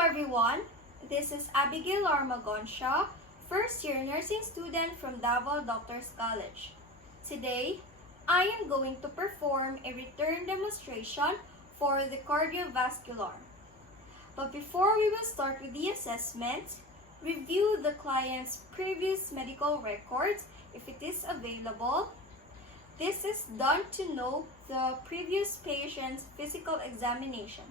everyone, this is Abigail Armagonsha, first year nursing student from Davao Doctors College. Today, I am going to perform a return demonstration for the cardiovascular. But before we will start with the assessment, review the client's previous medical records if it is available. This is done to know the previous patient's physical examination.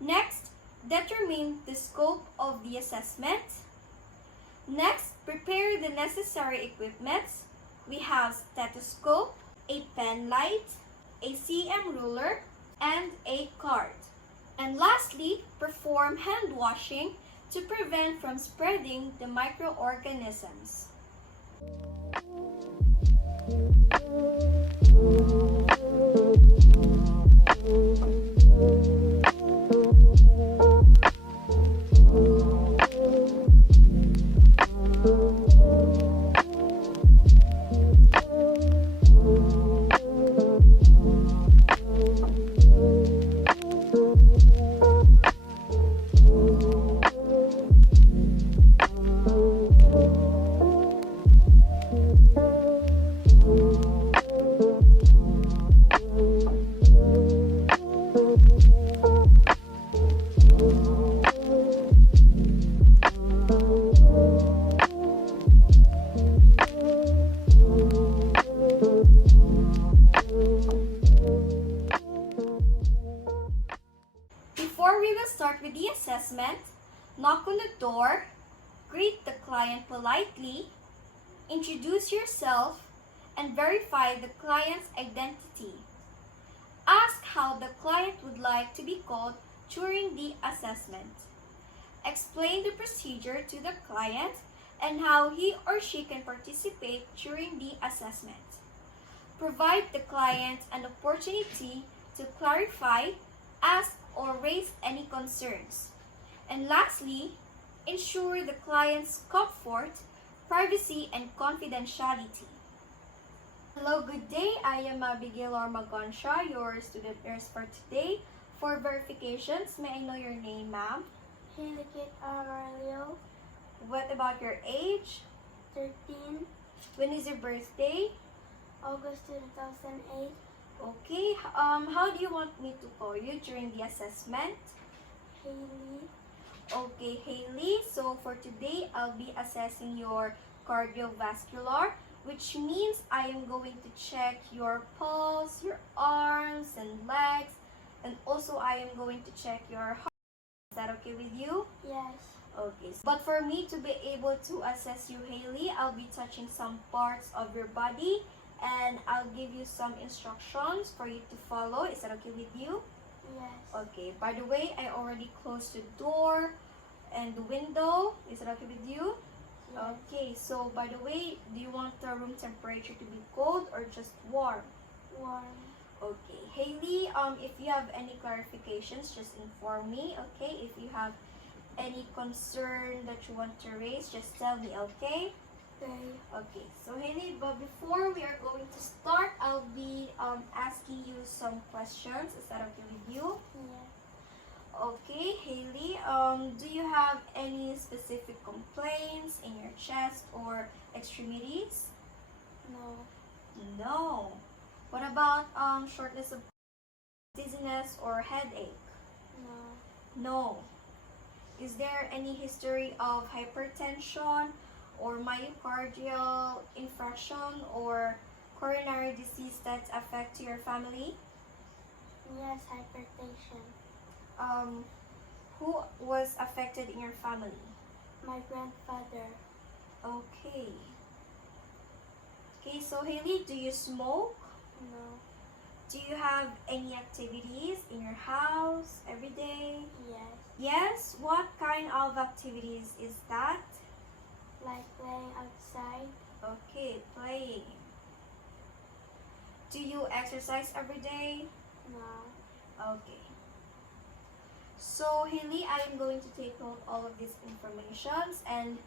Next, determine the scope of the assessment. Next, prepare the necessary equipment. We have stethoscope, a pen light, a CM ruler, and a card. And lastly, perform hand washing to prevent from spreading the microorganisms. Before we will start with the assessment, knock on the door, greet the client politely, introduce yourself, and verify the client's identity. Ask how the client would like to be called during the assessment. Explain the procedure to the client and how he or she can participate during the assessment. Provide the client an opportunity to clarify, ask, or raise any concerns. And lastly, ensure the client's comfort, privacy, and confidentiality. Hello, good day. I am Abigail Armagonsha, your student nurse for today. For verifications, may I know your name, ma'am? Hilikit Aurelio, What about your age? 13, When is your birthday? August 2008, Okay, how do you want me to call you during the assessment? Haley, Okay, Haley, so for today, I'll be assessing your cardiovascular, which means I am going to check your pulse, your arms and legs, and also I am going to check your heart. Is that okay with you? yes, Okay, but for me to be able to assess you, Haley, I'll be touching some parts of your body and I'll give you some instructions for you to follow. Is that okay with you? yes, Okay, by the way, I already closed the door and the window. Is it okay with you? yes, Okay, so by the way, do you want the room temperature to be cold or just warm? warm, Okay, Haley, if you have any clarifications, just inform me, okay? If you have any concern that you want to raise, just tell me, okay? okay, Okay, so Haley, but before we are going to start, I'll be asking you some questions. Is that okay with you? yes, Okay, Haley, do you have any specific complaints in your chest or extremities? no, No. What about shortness of dizziness or headache? no, No. Is there any history of hypertension or myocardial infarction or coronary disease that affect your family? yes, hypertension, Who was affected in your family? my grandfather, Okay. Okay, so Haley, do you smoke? no, Do you have any activities in your house every day? yes, Yes, what kind of activities is that? like playing outside, Okay, playing. Do you exercise every day? no, Okay. So, Haley, I am going to take note all of these informations, and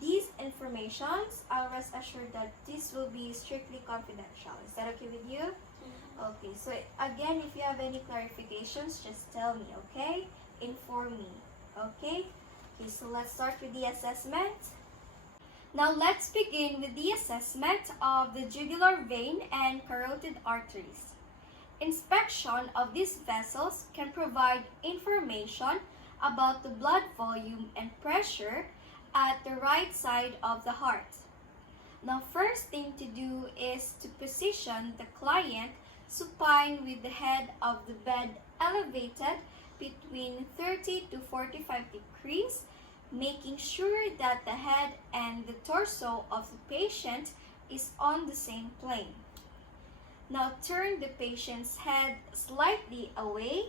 these informations, I'll rest assured that this will be strictly confidential. Is that okay with you? yes, Okay, so again, if you have any clarifications, just tell me, okay? Inform me. Okay, so let's start with the assessment. Now let's begin with the assessment of the jugular vein and carotid arteries. Inspection of these vessels can provide information about the blood volume and pressure at the right side of the heart. Now, first thing to do is to position the client supine with the head of the bed elevated between 30 to 45 degrees, making sure that the head and the torso of the patient is on the same plane. Now turn the patient's head slightly away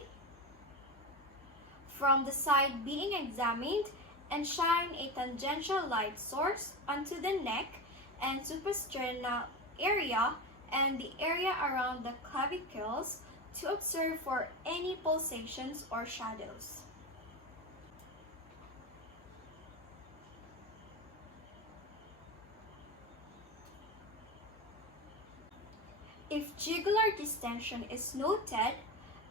from the side being examined and shine a tangential light source onto the neck and suprasternal area and the area around the clavicles to observe for any pulsations or shadows. If jugular distension is noted,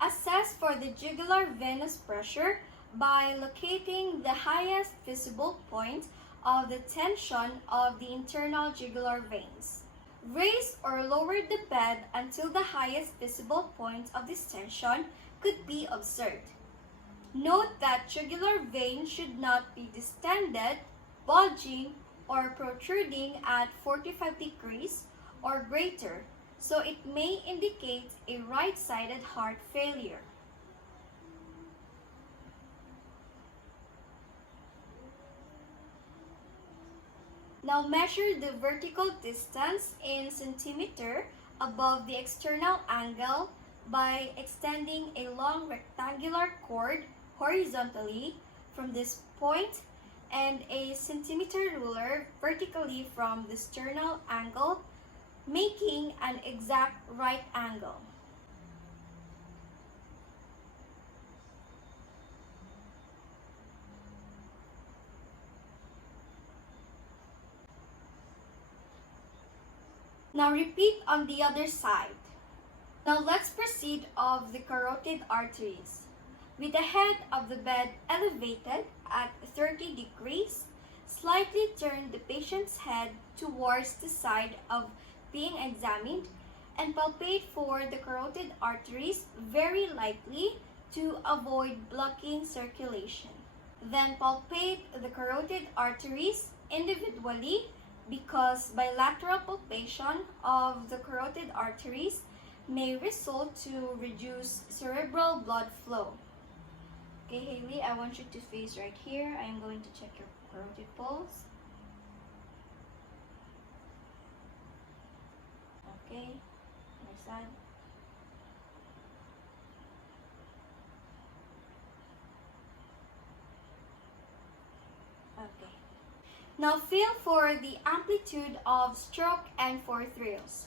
assess for the jugular venous pressure by locating the highest visible point of the tension of the internal jugular veins. Raise or lower the bed until the highest visible point of this tension could be observed. Note that jugular vein should not be distended, bulging, or protruding at 45 degrees or greater, so it may indicate a right-sided heart failure. Now measure the vertical distance in centimeter above the external angle by extending a long rectangular cord horizontally from this point and a centimeter ruler vertically from the sternal angle, making an exact right angle. Now repeat on the other side. Now let's proceed of the carotid arteries. With the head of the bed elevated at 30 degrees, slightly turn the patient's head towards the side of being examined and palpate for the carotid arteries very lightly to avoid blocking circulation. Then palpate the carotid arteries individually because bilateral palpation of the carotid arteries may result to reduce cerebral blood flow. Okay, Haley, I want you to face right here. I am going to check your carotid pulse. Okay, other side. Okay. Now feel for the amplitude of stroke and for thrills.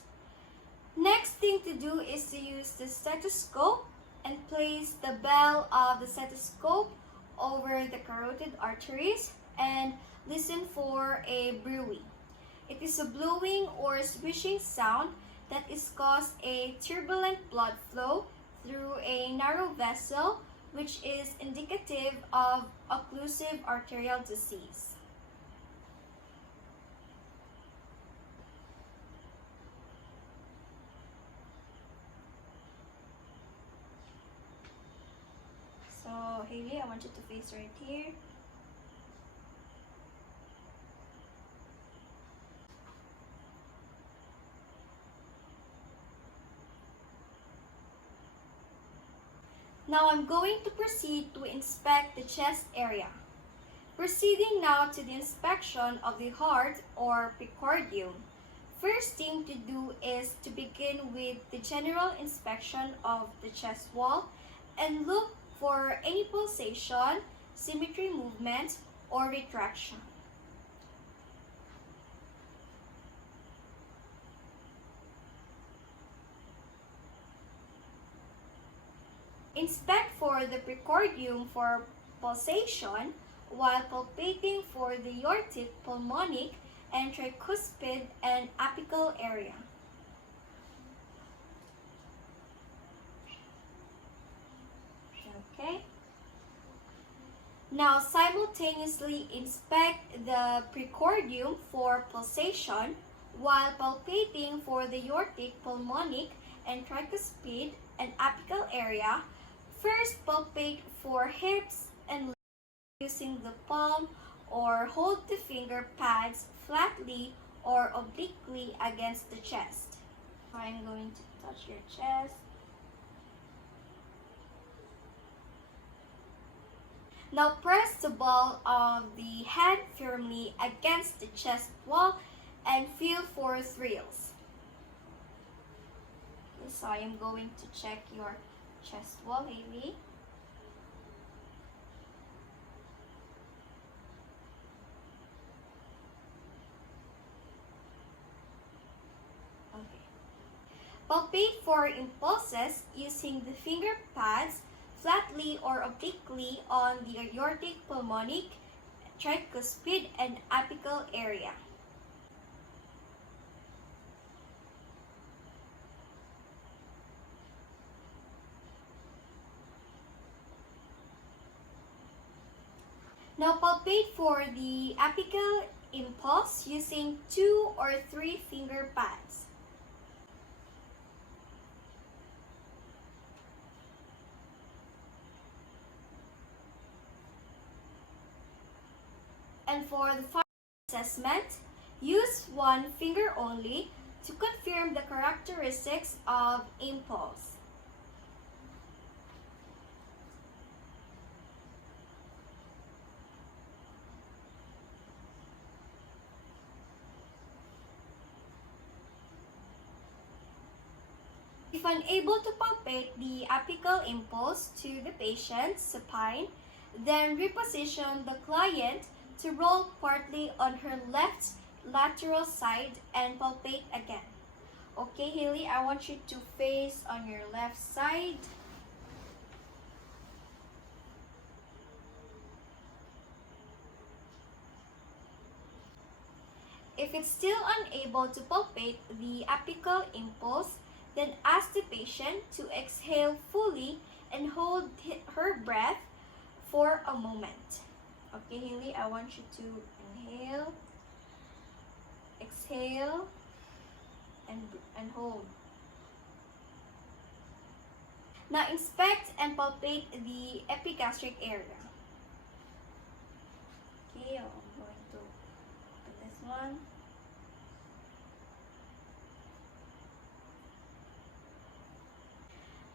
Next thing to do is to use the stethoscope and place the bell of the stethoscope over the carotid arteries and listen for a brewing. It is a blowing or swishing sound that is caused a turbulent blood flow through a narrow vessel, which is indicative of occlusive arterial disease. So, Haley, I want you to face right here. Now I'm going to proceed to inspect the chest area. Proceeding now to the inspection of the heart or precordium. First thing to do is to begin with the general inspection of the chest wall and look for any pulsation, symmetry movement, or retraction. Inspect for the precordium for pulsation while palpating for the aortic, pulmonic, and tricuspid and apical area. Okay. Now simultaneously inspect the precordium for pulsation while palpating for the aortic, pulmonic, and tricuspid and apical area. First palpate for hips and legs using the palm or hold the finger pads flatly or obliquely against the chest. I'm going to touch your chest. Now press the ball of the head firmly against the chest wall and feel for thrills. Okay, so I am going to check your chest wall, Haley. Okay. Palpate for impulses using the finger pads flatly or obliquely on the aortic, pulmonic, tricuspid, and apical area. Now palpate for the apical impulse using 2 or 3 finger pads. And for the final assessment, use one finger only to confirm the characteristics of impulse. If unable to palpate the apical impulse to the patient supine, then reposition the client to roll partly on her left lateral side and palpate again. Okay, Haley, I want you to face on your left side. If it's still unable to palpate the apical impulse, then ask the patient to exhale fully and hold her breath for a moment. Okay, Haley, I want you to inhale, exhale, and hold. Now inspect and palpate the epigastric area. Okay, I'm going to open this one.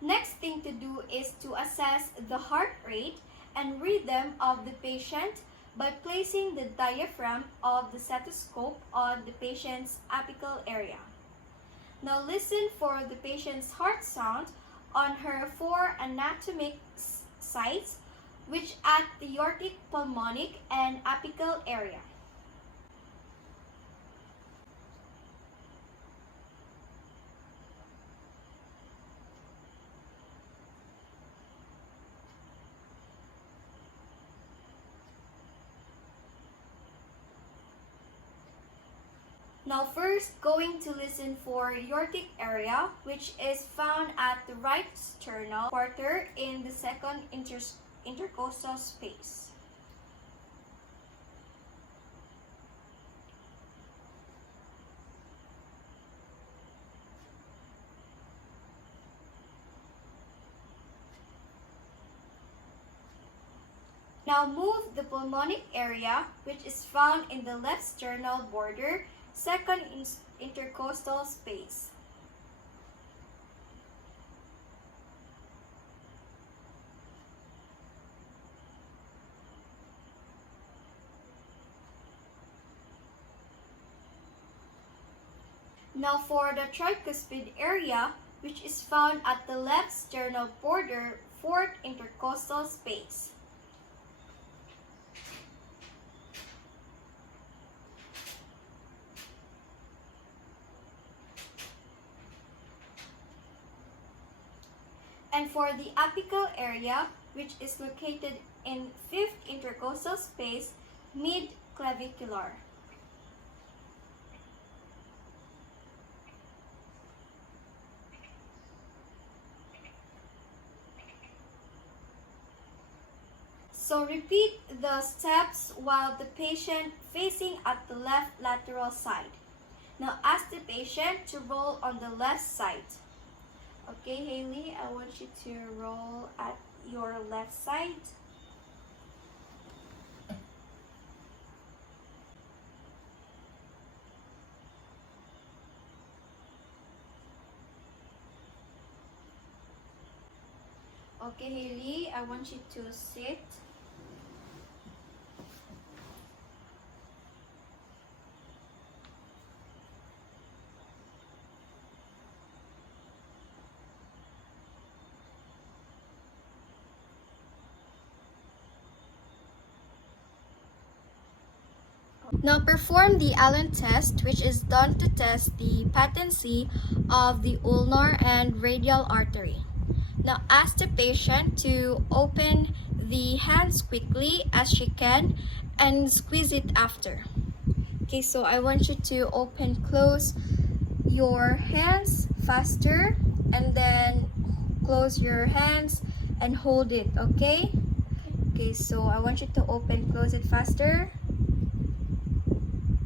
Next thing to do is to assess the heart rate and rhythm of the patient by placing the diaphragm of the stethoscope on the patient's apical area. Now listen for the patient's heart sound on her 4 anatomic sites, which at the aortic, pulmonic, and apical area. Now first, going to listen for aortic area, which is found at the right sternal quarter in the second intercostal space. Now move the pulmonic area, which is found in the left sternal border, second intercostal space. Now for the tricuspid area, which is found at the left sternal border, fourth intercostal space. And for the apical area, which is located in fifth intercostal space, mid-clavicular. So repeat the steps while the patient facing at the left lateral side. Now ask the patient to roll on the left side. Okay, Haley, I want you to roll at your left side. Okay, Haley, I want you to sit. Now perform the Allen test, which is done to test the patency of the ulnar and radial artery. Now ask the patient to open the hands quickly as she can and squeeze it after. Okay, so I want you to close your hands faster and then close your hands and hold it, okay? Okay, so I want you to close it faster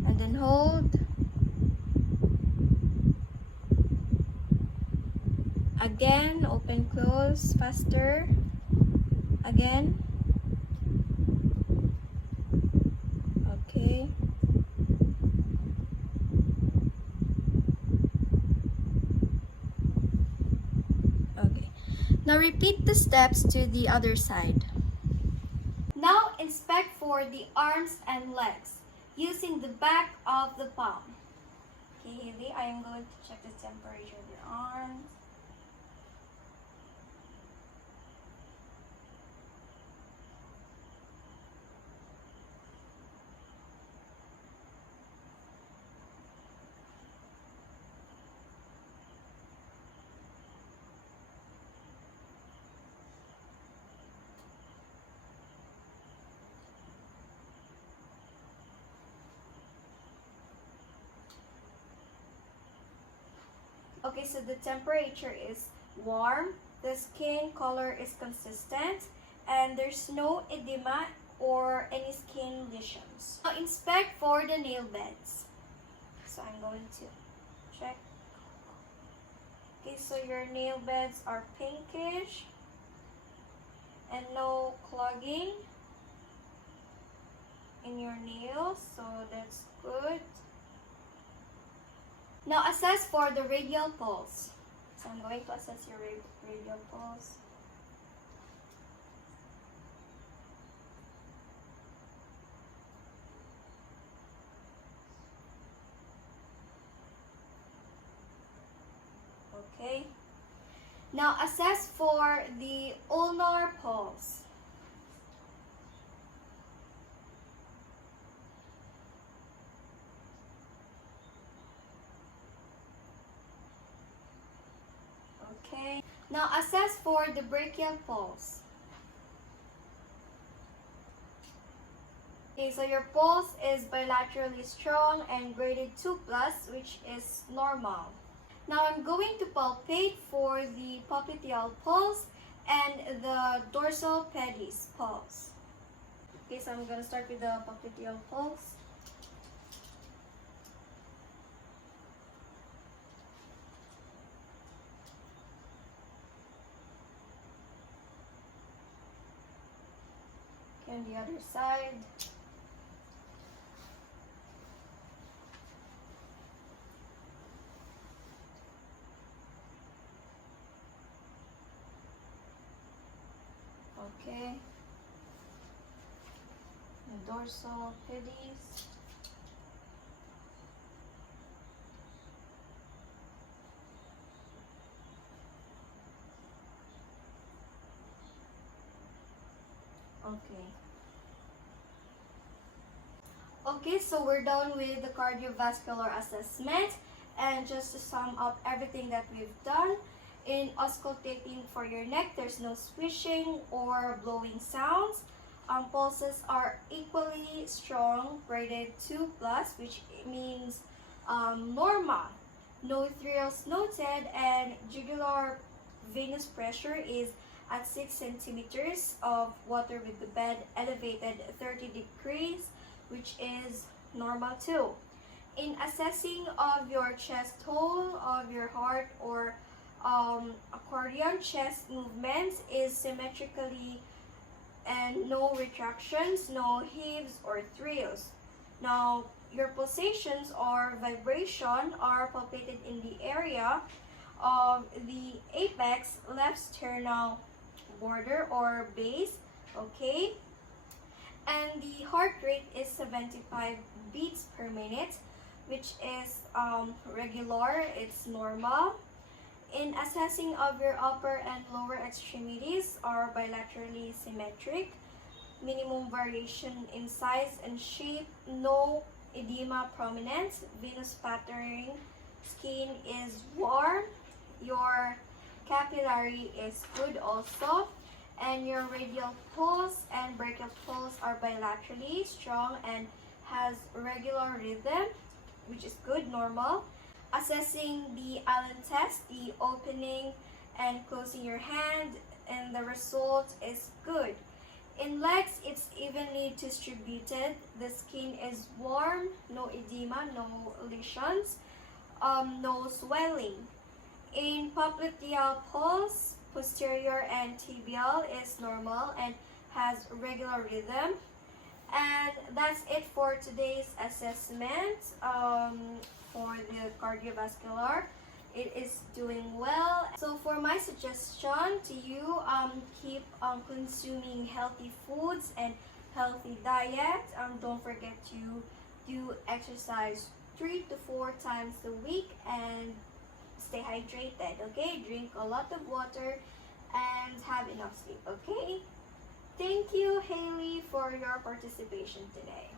and then hold. Again, close faster. Again. Okay. Okay. Now repeat the steps to the other side. Now inspect for the arms and legs using the back of the palm. Okay, Haley, I am going to check the temperature of your arms. Okay, so the temperature is warm, the skin color is consistent, and there's no edema or any skin lesions. Now inspect for the nail beds. So I'm going to check. Okay, so your nail beds are pinkish and no clogging in your nails, so that's good. Now assess for the radial pulse. So I'm going to assess your radial pulse. Okay. Now assess for the ulnar pulse. Okay. Now assess for the brachial pulse. Okay, so your pulse is bilaterally strong and graded 2+, which is normal. Now I'm going to palpate for the popliteal pulse and the dorsal pedis pulse. Okay, so I'm going to start with the popliteal pulse. Okay, on the other side. Okay. The dorsal pedis. Okay. Okay, so we're done with the cardiovascular assessment. And just to sum up everything that we've done, in auscultating for your neck, there's no swishing or blowing sounds. Pulses are equally strong, graded 2+, which means normal. No thrills noted, and jugular venous pressure is at 6 centimeters of water with the bed elevated 30 degrees, which is normal too. In assessing of your chest hole of your heart or accordion, chest movements is symmetrically and no retractions, no heaves or thrills. Now, your pulsations or vibration are palpated in the area of the apex left sternal border or base, okay? And the heart rate is 75 beats per minute, which is regular, it's normal. In assessing of your upper and lower extremities are bilaterally symmetric, minimum variation in size and shape, no edema prominent, venous patterning, skin is warm, your capillary is good also, and your radial pulse and brachial pulse are bilaterally strong and has regular rhythm, which is good, normal. Assessing the Allen test, the opening and closing your hand, and the result is good. In legs, it's evenly distributed. The skin is warm, no edema, no lesions, no swelling. In popliteal pulse, posterior and tibial is normal and has regular rhythm. And that's it for today's assessment for the cardiovascular. It is doing well. So for my suggestion to you, keep consuming healthy foods and healthy diet. Don't forget to do exercise 3 to 4 times a week and stay hydrated, okay? Drink a lot of water and have enough sleep, okay? Thank you, Haley, for your participation today.